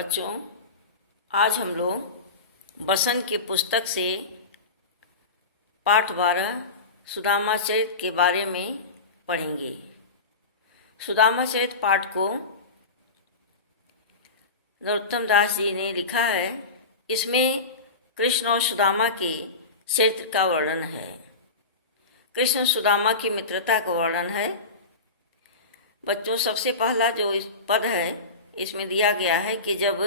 बच्चों, आज हम लोग बसंत की पुस्तक से पाठ 12 सुदामा चरित के बारे में पढ़ेंगे। सुदामा चरित पाठ को नरोत्तम दास जी ने लिखा है। इसमें कृष्ण और सुदामा के चरित्र का वर्णन है। कृष्ण सुदामा की मित्रता का वर्णन है। बच्चों, सबसे पहला जो इस पद है इसमें दिया गया है कि जब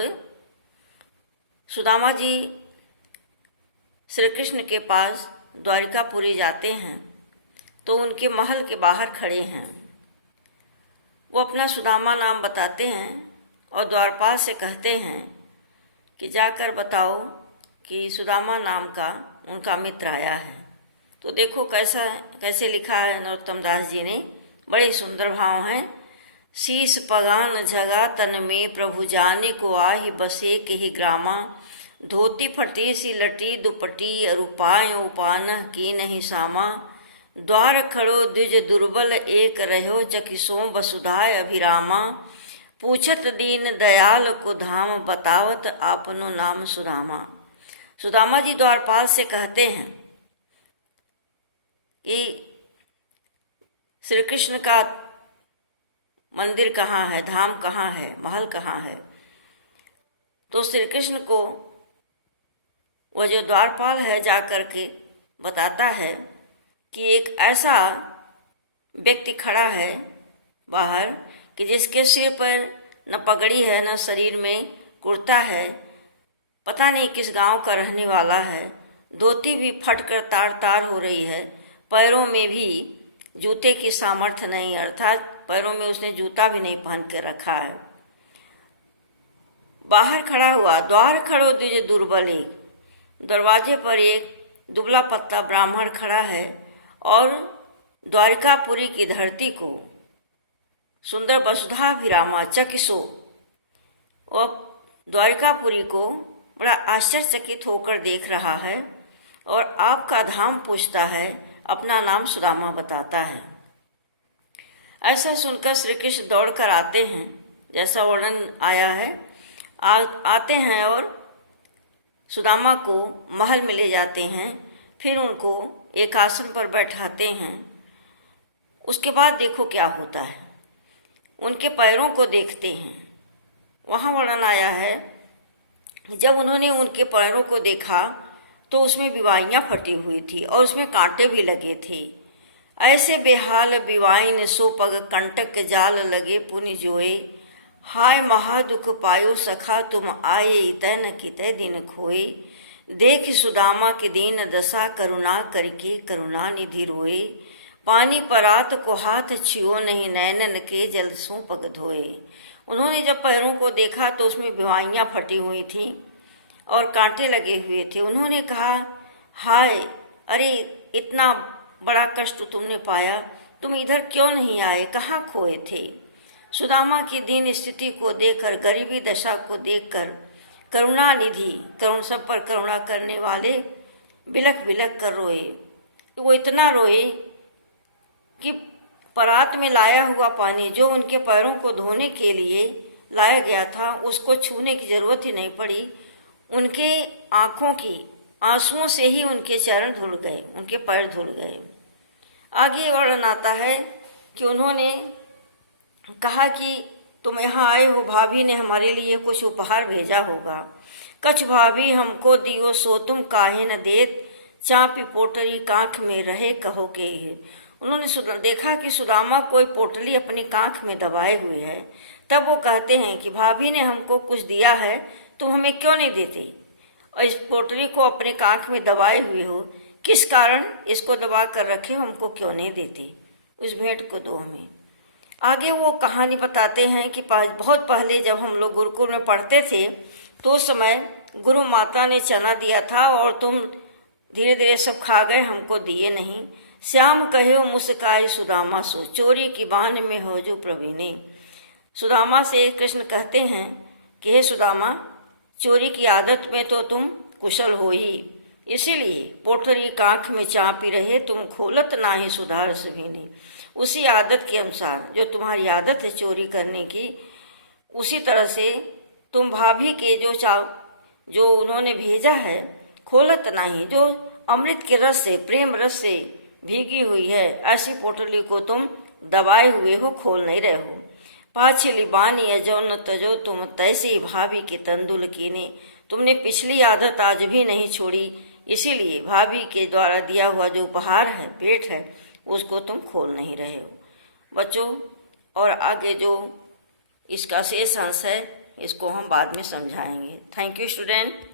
सुदामा जी श्री कृष्ण के पास द्वारिकापुरी जाते हैं तो उनके महल के बाहर खड़े हैं। वो अपना सुदामा नाम बताते हैं और द्वारपाल से कहते हैं कि जाकर बताओ कि सुदामा नाम का उनका मित्र आया है। तो देखो कैसे लिखा है नरोत्तम दास जी ने। बड़े सुंदर भाव हैं। शीस पगान झगा तन में प्रभु जाने को आहि बसे के ही ग्रामा। धोती फटी सी लटी दुपटी अरुपाय उपान की नहीं सामा। द्वार खड़ो द्विज दुर्बल एक रहो चकिसों वसुधाय अभिरामा। पूछत दीन दयाल को धाम बतावत आपनो नाम सुदामा। सुदामा जी द्वारपाल से कहते हैं कि श्री कृष्ण का मंदिर कहाँ है, धाम कहाँ है, महल कहाँ है। तो श्री कृष्ण को वह जो द्वारपाल है जा कर के बताता है कि एक ऐसा व्यक्ति खड़ा है बाहर कि जिसके सिर पर न पगड़ी है न शरीर में कुर्ता है। पता नहीं किस गांव का रहने वाला है। धोती भी फटकर तार तार हो रही है। पैरों में भी जूते की सामर्थ्य नहीं, अर्थात पैरों में उसने जूता भी नहीं पहन के रखा है। बाहर खड़ा हुआ। द्वार खड़ो द्विज दुर्बल। दरवाजे पर एक दुबला पत्ता ब्राह्मण खड़ा है और द्वारिकापुरी की धरती को सुंदर वसुधा विरामा चकिसो और द्वारिकापुरी को बड़ा आश्चर्यचकित होकर देख रहा है और आपका धाम पूछता है। अपना नाम सुदामा बताता है। ऐसा सुनकर श्री कृष्ण दौड़ कर आते हैं, जैसा वर्णन आया है। आते हैं और सुदामा को महल में ले जाते हैं। फिर उनको एक आसन पर बैठाते हैं। उसके बाद देखो क्या होता है। उनके पैरों को देखते हैं। वहाँ वर्णन आया है, जब उन्होंने उनके पैरों को देखा तो उसमें विवाइयाँ फटी हुई थी और उसमें कांटे भी लगे थे। ऐसे बेहाल विवाइन सो पग कंटक जाल लगे पुनि जोए। हाय महादुख पायो सखा तुम आए इतै न कितै दिन खोए। देख सुदामा की दीन दशा करुणा करके करुणा निधि रोए। पानी परात को हाथ छियो नहीं नैनन के जल सो पग धोए। उन्होंने जब पैरों को देखा तो उसमें विवाइयाँ फटी हुई थीं और कांटे लगे हुए थे। उन्होंने कहा, हाय, अरे इतना बड़ा कष्ट तुमने पाया, तुम इधर क्यों नहीं आए, कहाँ खोए थे। सुदामा की दीन स्थिति को देखकर, गरीबी दशा को देखकर करुणा निधि, करुण सब पर करुणा करने वाले बिलख बिलख कर रोए। वो इतना रोए कि परात में लाया हुआ पानी जो उनके पैरों को धोने के लिए लाया गया था उसको छूने की जरूरत ही नहीं पड़ी। उनके आँखों की आंसुओं से ही उनके चरण धुल गए, उनके पैर धुल गए। आगे वर्णन आता है कि उन्होंने कहा कि तुम यहाँ आए हो, भाभी ने हमारे लिए कुछ उपहार भेजा होगा। कछ भाभी हमको दियो सो तुम काहे न देत। चापी पोटली कांख में रहे कहो के। उन्होंने देखा कि सुदामा कोई पोटली अपनी कांख में दबाए हुए है। तब वो कहते हैं कि भाभी ने हमको कुछ दिया है, तुम हमें क्यों नहीं देते। और इस पोटली को अपने कांख में दबाए हुए हो, किस कारण इसको दबा कर रखे, हमको क्यों नहीं देते, उस भेंट को दो हमें। आगे वो कहानी बताते हैं कि बहुत पहले जब हम लोग गुरुकुल में पढ़ते थे तो उस समय गुरु माता ने चना दिया था और तुम धीरे धीरे सब खा गए, हमको दिए नहीं। श्याम कहो मुस्काए सुदामा सो, चोरी की बान में हो जो प्रवीणे। सुदामा से कृष्ण कहते हैं कि हे सुदामा, चोरी की आदत में तो तुम कुशल हो ही, इसीलिए पोटली कांख में चापी रहे तुम खोलत ना ही सुधार सभी ने। उसी आदत के अनुसार जो तुम्हारी आदत है चोरी करने की, उसी तरह से तुम भाभी के जो उन्होंने भेजा है खोलत नहीं, जो अमृत के रस से, प्रेम रस से भीगी हुई है, ऐसी पोटली को तुम दबाए हुए हो, खोल नहीं रहे हो। पाछली बानी अजौन तजो तुम तैसी भाभी के तंदुल कीने, तुमने पिछली आदत आज भी नहीं छोड़ी, इसीलिए भाभी के द्वारा दिया हुआ जो उपहार है, भेंट है, उसको तुम खोल नहीं रहे हो। बच्चों, और आगे जो इसका शेष अंश है इसको हम बाद में समझाएंगे। Thank you student.